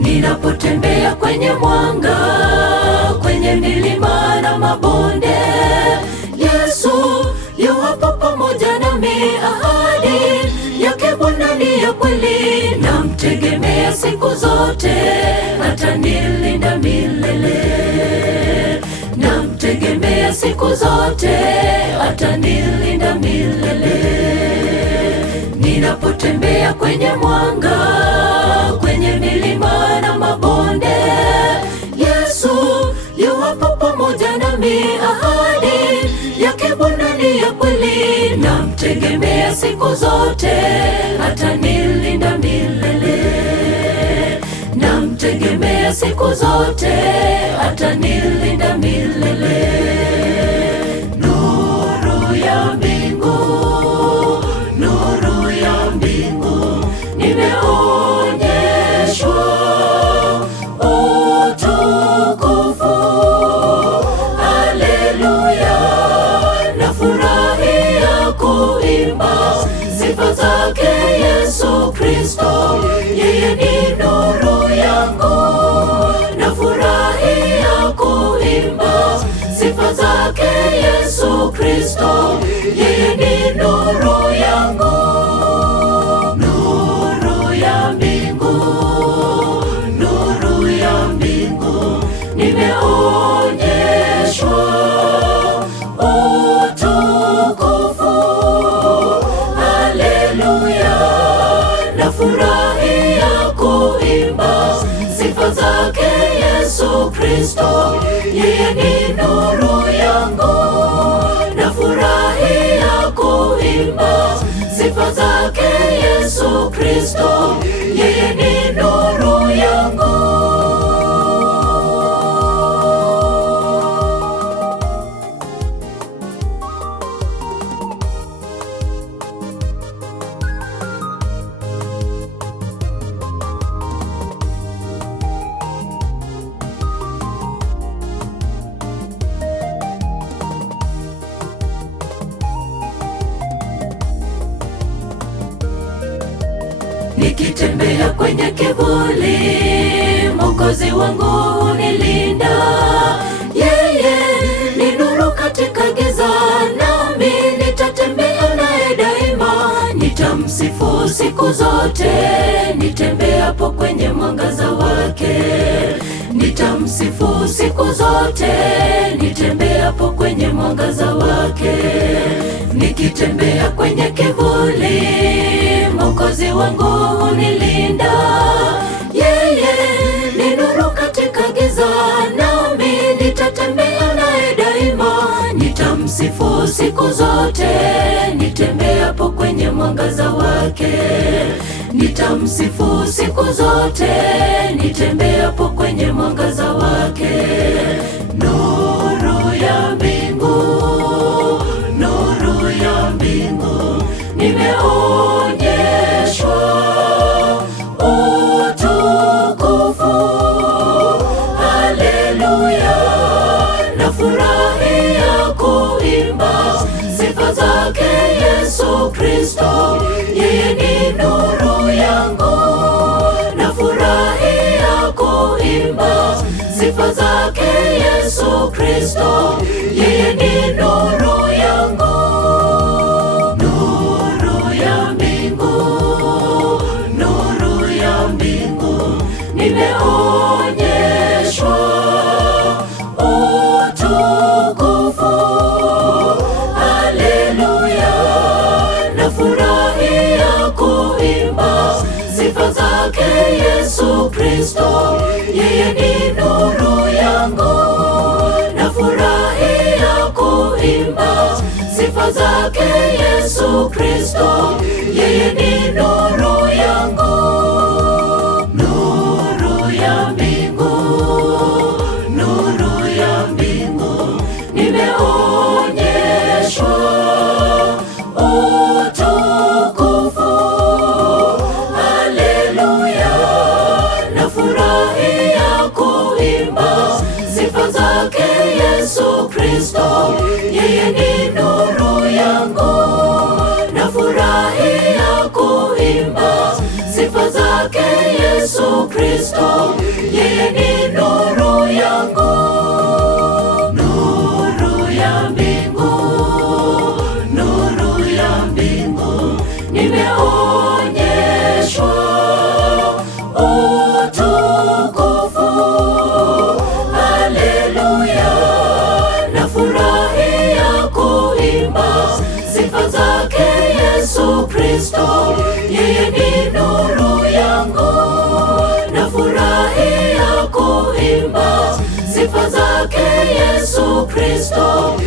Ninapotembea kwenye mwanga, kwenye milima na mabonde, Yesu yupo pamoja nami. Ahadi yake Bwana ni ya kweli, namtegemea siku zote, atanilinda milele. Namtegemea siku zote, atanilinda milele. Ninapotembea kwenye mwanga, kwenye milima na mabonde, Yesu yupo pamoja nami. Ahadi yake Bwana ni ya kweli, namtegemea siku zote, atanilinda milele. Namtegemea siku zote, atanilinda milele. Nuru ya mbingu, nuru ya mbingu, nimeonyeshwa utukufu. Haleluya, nafurahia kuimba sifa zake Yesu Kristo, yeye ni nuru yangu. Nafurahia kuimba sifa zake Yesu Kristo, yeye ni nuru yangu. Nuru ya mbingu, nuru ya mbingu, nimeonyeshwa utukufu. Haleluya, nafurahia kuimba sifa zake Yesu Kristo, yeye ni nuru yangu. Nafurahia kuimba sifa zake Yesu Kristo, yeye ni nuru yangu. Nikitembea kwenye kivuli, Mwokozi wangu hunilinda. Yeye ni nuru katika giza, nami nitatembea naye daima. Nitamsifu siku zote, nitembeapo kwenye mwangaza wake. Nitamsifu siku zote, nitembeapo kwenye mwangaza wake. Nikitembea kwenye kivuli, Mwokozi wangu hunilinda. Yeye ni nuru katika giza, nami nitatembea naye daima. Nitamsifu siku zote, nitembeapo kwenye mwangaza wake. Nitamsifu siku zote, nitembeapo kwenye mwangaza wake. Nuru ya mbingu, nuru ya mbingu, nimeonyeshwa utukufu. Haleluya, nafurahia kuimba sifa zake Yesu Kristo, yeye ni nuru yangu. Nafurahia kuimba sifa zake Yesu Kristo, yeye ni nuru yangu. Nuru ya mbingu, nuru ya mbingu, nimeonyeshwa utukufu. Haleluya, nafurahia kuimba sifa zake Yesu Kristo, yeye ni nuru yangu. Nafurahia kuimba sifa zake Yesu Kristo, yeye ni nuru yangu. Nuru ya mbingu, nuru ya mbingu, nimeonyeshwa utukufu. Haleluya, nafurahia kuimba sifa zake Yesu Kristo, yeye ni nuru yangu. Nafurahia kuimba sifa zake Yesu Kristo, Kristo, yeye ni nuru yangu. Nafurahia kuimba sifa zake Yesu Kristo.